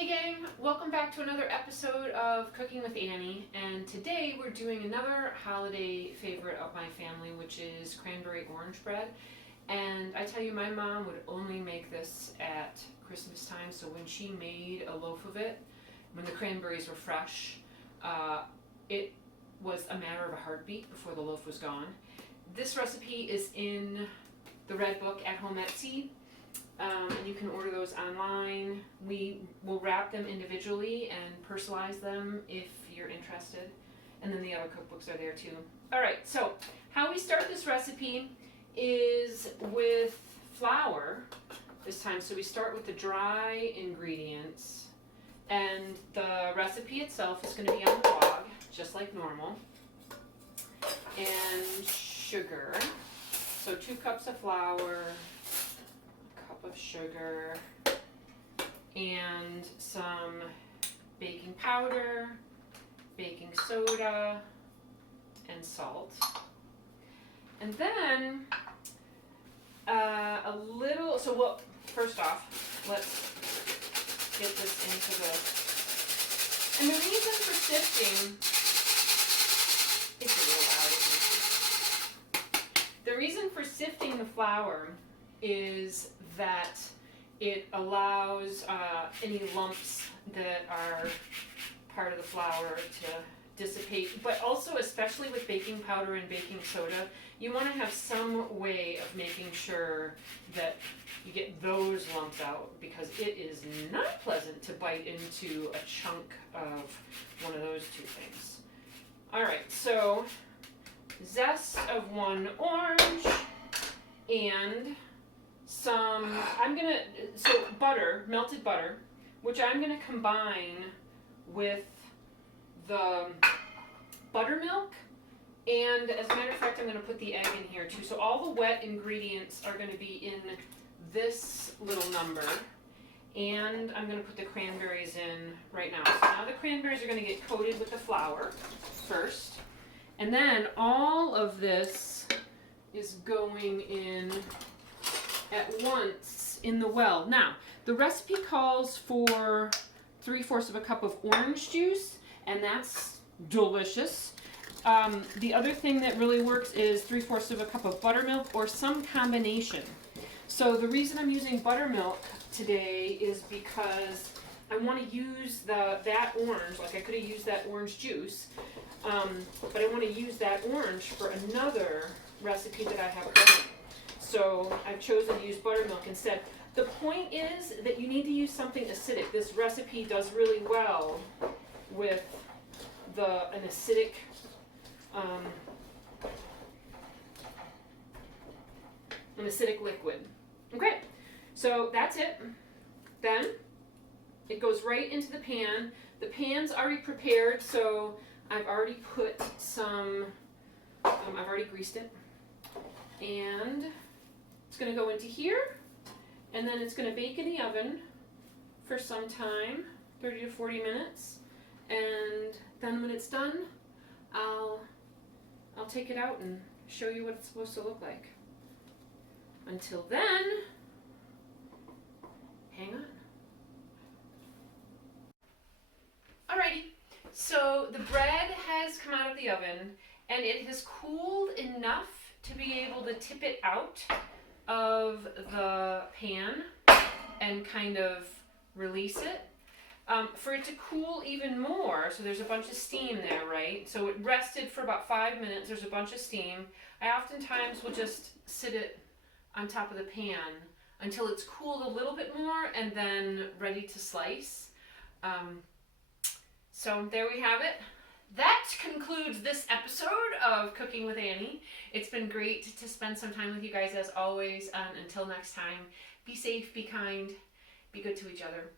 Hey gang, welcome back to another episode of Cooking with Annie, and today we're doing another holiday favorite of my family, which is cranberry orange bread. And I tell you, my mom would only make this at Christmas time, so when she made a loaf of it, when the cranberries were fresh, it was a matter of a heartbeat before the loaf was gone. This recipe is in the Red Book at Home Etsy. And you can order those online. We will wrap them individually and personalize them if you're interested. And then the other cookbooks are there too. All right, so how we start this recipe is with flour this time. So we start with the dry ingredients. And the recipe itself is going to be on the blog, just like normal. And sugar. So 2 cups of flour, of sugar, and some baking powder, baking soda, and salt. And then a little, first off, let's get this into the, and the reason for sifting, it's a little loud, isn't it? The reason for sifting the flour is that it allows any lumps that are part of the flour to dissipate, but also especially with baking powder and baking soda, you want to have some way of making sure that you get those lumps out, because it is not pleasant to bite into a chunk of one of those two things. All right, so zest of 1 orange and some, butter, melted butter, which I'm going to combine with the buttermilk, and as a matter of fact, I'm going to put the egg in here too. So all the wet ingredients are going to be in this little number, and I'm going to put the cranberries in right now. So now the cranberries are going to get coated with the flour first, and then all of this is going in at once in the well. Now, the recipe calls for 3/4 of a cup of orange juice, and that's delicious. The other thing that really works is 3/4 of a cup of buttermilk or some combination. So the reason I'm using buttermilk today is because I want to use that orange, like I could have used that orange juice, but I want to use that orange for another recipe that I have going. So I've chosen to use buttermilk instead. The point is that you need to use something acidic. This recipe does really well with an acidic liquid. Okay, so that's it. Then it goes right into the pan. The pan's already prepared, so I've already put some, I've already greased it. And it's going to go into here, and then it's going to bake in the oven for some time, 30 to 40 minutes. And then when it's done, I'll take it out and show you what it's supposed to look like. Until then, hang on. Alrighty, so the bread has come out of the oven, and it has cooled enough to be able to tip it out of the pan and kind of release it. For it to cool even more, so there's a bunch of steam there, right? So it rested for about 5 minutes, there's a bunch of steam. I oftentimes will just sit it on top of the pan until it's cooled a little bit more and then ready to slice. So there we have it. That concludes this episode of Cooking with Annie. It's been great to spend some time with you guys as always. Until next time, be safe, be kind, be good to each other.